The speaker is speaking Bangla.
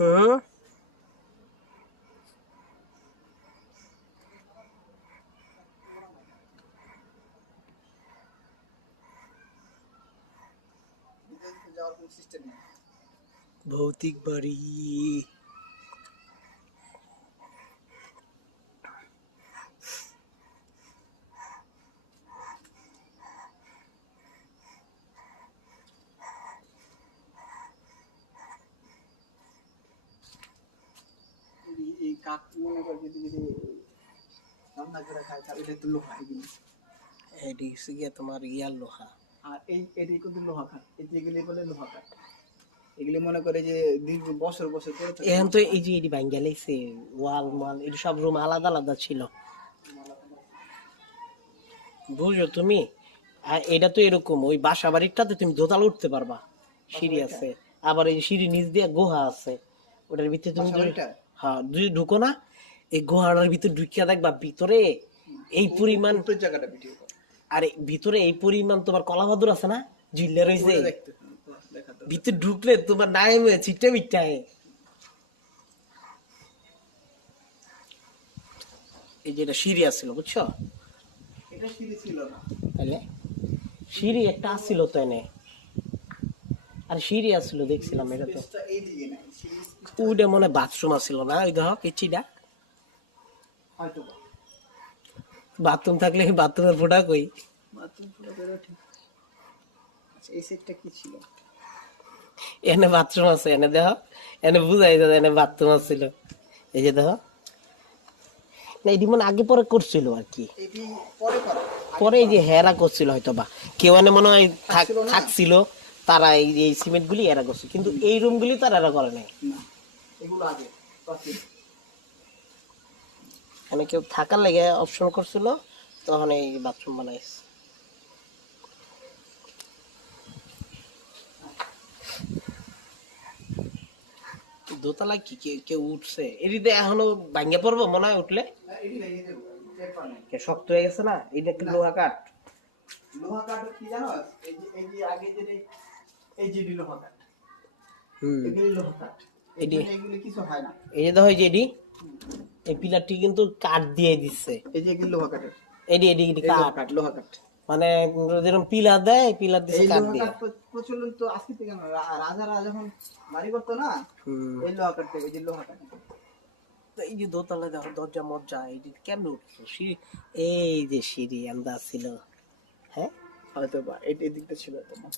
হ্যাঁ যাওয়ার কোনো সিস্টেম নেই। ভৌতিক বাড়ি। এই কাঠ মনে করে যদি রান্না করে খায় তার এটা তো লোহা এগুলি। এটি হচ্ছে গিয়ে তোমার ইয়ার লোহা। আর এটি কিন্তু লোহা কাঠ, এই যেগুলি বলে লোহা কাঠ। এগুলি মনে করে যে দীর্ঘ বছর বছর করে থাকে। এখন তো এই যে এটি ভাঙ্গা লাইছে, ওয়াল মাল এটি সব রুম আলাদা আলাদা ছিল, বুঝো তুমি। আর এটা তো এরকম ওই বাসা বাড়িটাতে তুমি দোতলা উঠতে পারবা, সিঁড়ি আছে, আবার এই সিঁড়ি নিচ দিয়ে গুহা আছে, ওটার ভিতরে তুমি হ্যাঁ যদি ঢুকো না, এই গুহাটার ভিতরে ঢুকিয়া দেখবা ভিতরে এই পরিমাণ জায়গাটা ভিডিও করে। আর ভিতরে এই পরিমাণ তোমার কলা বাদুর আছে না, ঝিল্লে রয়েছে ভিতরে ঢুকলে তোমার নাই ছিটে মিটায়। এই যে এটা সিঁড়ি আসছিল বুঝছো, এটা সিঁড়ি ছিল না তাহলে সিঁড়ি একটা আসছিল তো এনে, আর সিঁড়ি আসছিল দেখছিলাম, এটা তো এইদিকে নাই, ওইটা মনে বাথরুম আসছিল না, ওই দেখো কিচিটা হয়তো বাথরুম থাকলে বাথরুমের ফোটা কই, বাথরুম পুরো বেরো ঠিক। আচ্ছা এই সেটটা কি ছিল? এনে বাথরুম আছে, এনে দেখো, এনে বুঝাই যাবে এনে বাথরুম আসছিল, এই যে দেখো না, এটি মনে আগে পরে করছিল আর কি, এটি পরে করা, পরে এই যে হেরা করছিল হয়তো, বা কেউ এনে মনে হয় থাকছিল না? থাকছিল, তারা এই সিমেন্ট গুলি এরা করছে, কিন্তু এই রুম গুলি তারা এরা করে নাই। না এগুলো আগে প্রাচীন। এখানে কেউ থাকার লেগে অপশন করছিল, তখন এই বাথরুম বানাইছে। দোতলায় কি কেউ উঠছে, এদিকে এখনো ভাঙ্গে পড়বো মনে হয় উঠলে, এটি ভেঙে দেবো, পেপার নেই। শক্ত হয়ে গেছে না, এটা কি লোহা কাঠ? লোহা কাঠ কি জানো? এই যে আগে যে এই যে লোহা কাঠ, এগুলি লোহা কাঠ, এগুলি কিছু হয় না। এই যে দেখো, এই যে এডি এই পিলারটি কিন্তু কাঠ দিয়ে দিচ্ছে, এই যে এগুলি লোহা কাঠের, এডি এডি এডি কাঠ, লোহা কাঠ। মানে যেরকম পিলার দেয়, পিলার দিচ্ছে এই কাঠ লোহা দিয়ে। কাঠ প্রচলন তো আজকে থেকে না, রাজারা যখন বাড়ি করতো না, এই লোহা কাঠ থেকে, এই যে লোহা কাঠ। এই যে দোতলা দেখো, দরজা মজ্জা, এই যে কেমন উঠছো সিঁড়ি, এই যে সিঁড়ি আন্দা ছিল, হ্যাঁ হয়তো বা এই দিকটা ছিল তোমার।